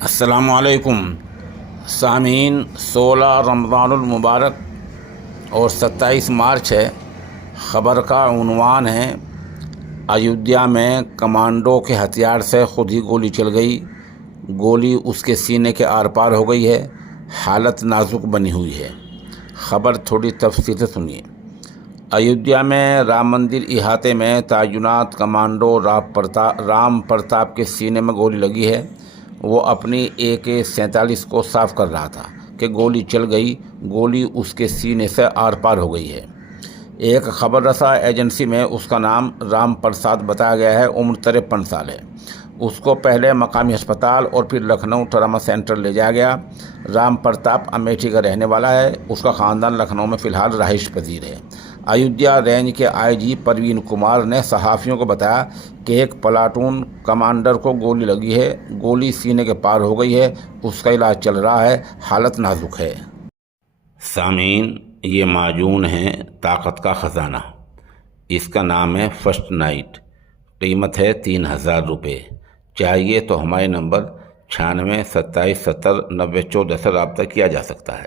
السلام علیکم سامعین، 16 رمضان المبارک اور 27 مارچ ہے۔ خبر کا عنوان ہے: ایودھیا میں کمانڈو کے ہتھیار سے خود ہی گولی چل گئی، گولی اس کے سینے کے آر پار ہو گئی ہے، حالت نازک بنی ہوئی ہے۔ خبر تھوڑی تفصیل سے سنیے۔ ایودھیا میں رام مندر احاطے میں تعینات کمانڈو رام پرتاپ کے سینے میں گولی لگی ہے۔ وہ اپنی AK-47 کو صاف کر رہا تھا کہ گولی چل گئی، گولی اس کے سینے سے آر پار ہو گئی ہے۔ ایک خبر رساں ایجنسی میں اس کا نام رام پرساد بتایا گیا ہے۔ عمر 53 سال ہے۔ اس کو پہلے مقامی ہسپتال اور پھر لکھنؤ ٹراما سینٹر لے جایا گیا۔ رام پرتاپ امیٹھی کا رہنے والا ہے۔ اس کا خاندان لکھنؤ میں فی الحال رہائش پذیر ہے۔ ایودھیا رینج کے IG پروین کمار نے صحافیوں کو بتایا کہ ایک پلاٹون کمانڈر کو گولی لگی ہے، گولی سینے کے پار ہو گئی ہے، اس کا علاج چل رہا ہے، حالت نازک ہے۔ سامعین، یہ معجون ہے طاقت کا خزانہ۔ اس کا نام ہے فرسٹ نائٹ۔ قیمت ہے 3000 روپے۔ چاہیے تو ہمارے نمبر 96 27 70 90 14 سے رابطہ کیا جا سکتا ہے۔